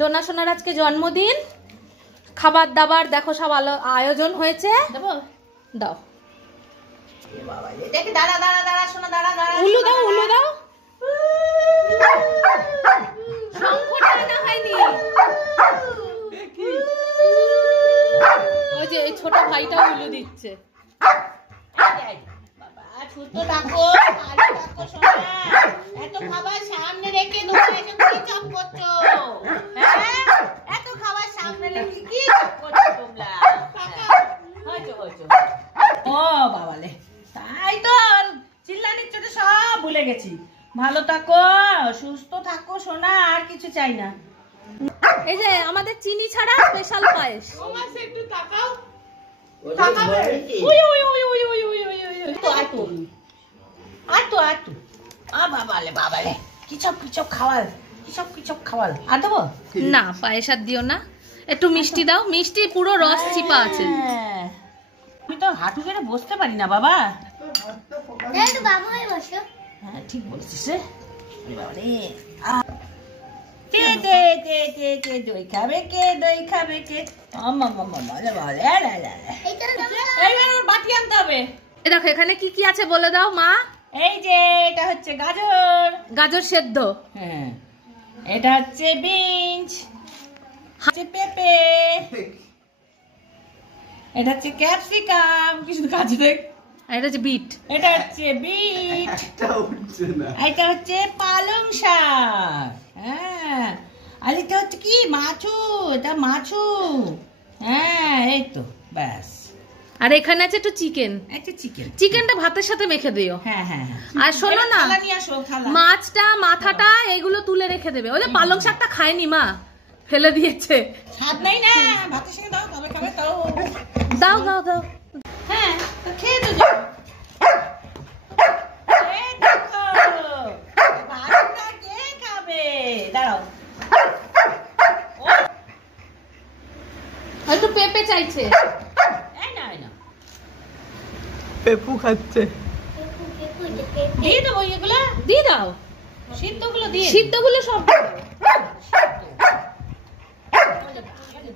ডোনা সোনার আজকে জন্মদিন, খাবার দাবার দেখো সব আয়োজন হয়েছে। দেবো, দাও উলু দাও, উলু দাও। শঙ্খটা আনা হয়নি। ওই যে এই ছোট ভাইটা উলু দিচ্ছে। এত খাবার সামনে রেখে কি চাপ করছো? এত খাবার সামনে রেখে কি চাপ করছো তোমরা? ও বাবালে, তাই তো চিল্লানির চোটে সব ভুলে গেছি। ভালো থাকো, সুস্থ থাকো সোনা, আর কিছু চাই না। এই যে আমাদের চিনি ছাড়া স্পেশাল পায়েস। একটু তাকাও। বাবালে কিচপ খাওয়াল, কিচপ খাওয়াল। আর দেবো না, পায়েস আর দিও না, একটু মিষ্টি দাও। মিষ্টি পুরো রস চিপা আছে। আমি তো হাঁটু গেড়ে বসতে পারি না বাবা। হ্যাঁ ঠিক বলছিস রে। দই খাবে কে, দই খাবে কে? বাটি আনতে হবে। দেখো এখানে কি কি আছে বলে দাও মা। এই যে এটা হচ্ছে গাজর, গাজর সেদ্ধ। হ্যাঁ, এটা হচ্ছে বিনস, হচ্ছে পেঁপে, এটা হচ্ছে ক্যাপসিকাম, কিছু গাজর, এটা হচ্ছে বিট, এটা হচ্ছে বিট, এটা হচ্ছে পালং শাক, হ্যাঁ, আর এটা হচ্ছে কি মাছু, এটা মাছু, হ্যাঁ এই তো ব্যাস। আর এখানে আছে একটু চিকেন। একটা চিকেন, চিকেনটা ভাতের সাথে মেখে দিও। হ্যাঁ হ্যাঁ। আর শোনো না, মাছটা মাথাটা এগুলো তুলে রেখে দেবে। ওই যে পালং শাকটা খায়নি মা, ফেলে দিয়েছে। স্বাদ নেই না, ভাতের সঙ্গে দাও তবে খাবে। তাও দাও দাও দাও। হ্যাঁ খেয়ে তো কে খাবে? দাঁড়াও, হয়তো পেঁপে চাইছে। পেপু খাচ্ছে। দিয়ে দেবো এগুলা, দিয়ে দাও। সিদ্ধগুলো দিয়ে, সিদ্ধগুলো সব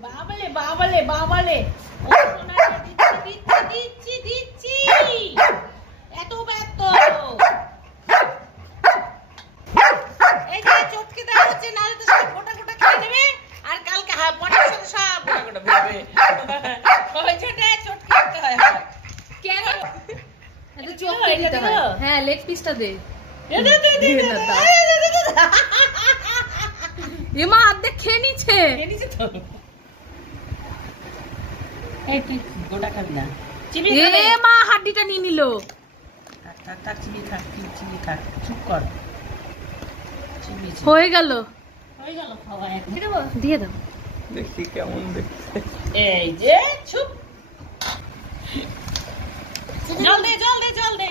বাবালে বাবালে বাবালে, দিচ্ছি দিচ্ছি, এত ব্যস্ত। এই যে চটকে দেওয়া হচ্ছে, নাহলে তো সব গোটা গোটা খেয়ে নেবে। আর কালকে পটার সাথে সব গোটা গোটা ভেবে ওই জন্য চটকে দিতে হয়। কেন এটা চটকে দিতে হয়? হ্যাঁ, লেগ পিসটা দে। এমা অর্ধেক খেয়ে নিচ্ছে। গোটা খাবি না, এ মা হাড্ডিটা নিয়ে নিল। চুপ কর। হয়ে গেল, হয়ে গেল খাওয়া। দিয়ে দাও। দেখি কেমন দেখতে। এই যে চুপ, জল দে জল দে জল দে,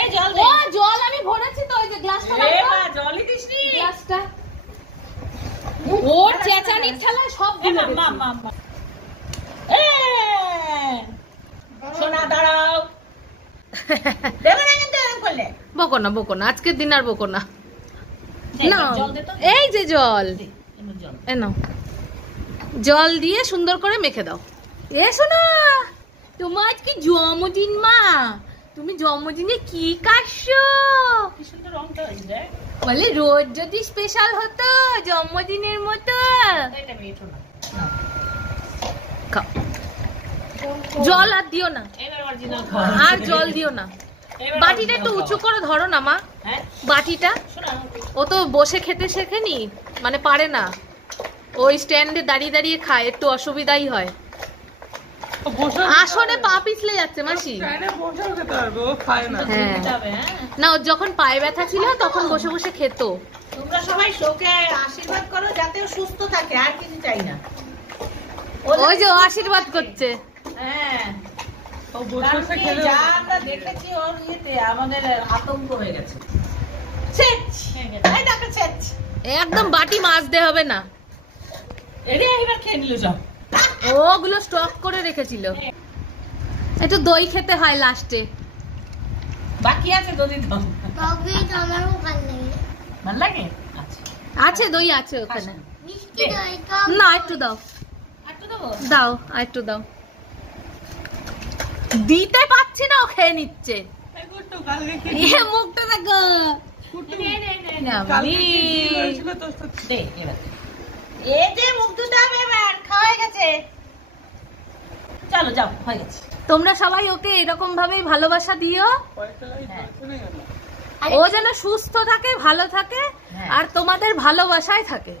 এই জল দে। ও জল আমি ভরেছি তো, ওই যে গ্লাসটা দাও তো। জলই দিসনি গ্লাসটা। ওর চেঁচানির ঠেলায় সব দিল। সোনা দাঁড়াও, দেবে না কিন্তু এরকম করলে। বকো না বকো না, আজকের দিন আর বকো না। না জল দে তো। এই যে জল, জল এ নাও। জল দিয়ে সুন্দর করে মেখে দাও। এ শোনো, তোমার আজকে জন্মদিন মা, তুমি জন্মদিনে কি কাটছো? কি সুন্দর রংটা হয়েছে। বলে রোজ যদি স্পেশাল হতো জন্মদিনের মতো। খাও। জল আর দিও না, আর জল দিও না। বাটিটা একটু উঁচু করে ধরো না মা, বাটিটা। ও তো বসে খেতে শেখেনি, মানে পারে না। ওই স্ট্যান্ডে দাঁড়িয়ে দাঁড়িয়ে খায়, একটু অসুবিধাই হয়। আসলে পা পিছলে যাচ্ছে মাসি। হ্যাঁ না, ওর যখন পায়ে ব্যথা ছিল তখন বসে বসে খেত। তোমরা সবাই শোকে আশীর্বাদ করো যাতে ও সুস্থ থাকে, আর কিছু চাই না। ওই যে আশীর্বাদ করছে। হ্যাঁ, যা আমরা দেখেছি ওর ইয়েতে আমাদের আতঙ্ক হয়ে গেছে। একদম বাটি মাজতে হবে না। এবার খেয়ে নিল সব। ওগুলো স্টক করে রেখেছিল। একটু দই খেতে হয় লাস্টে। বাকি আছে দই তো। ভালো লাগে? আছে দই আছে ওখানে। না একটু দাও, দাও আর একটু দাও। দিতে পাচ্ছি না, ও খেয়ে নিচ্ছে। মুখটা দেখো। চলো যাও, হয়ে গেছে। তোমরা সবাই ওকে এরকম ভাবেই ভালোবাসা দিও, ও যেন সুস্থ থাকে, ভালো থাকে, আর তোমাদের ভালোবাসায় থাকে।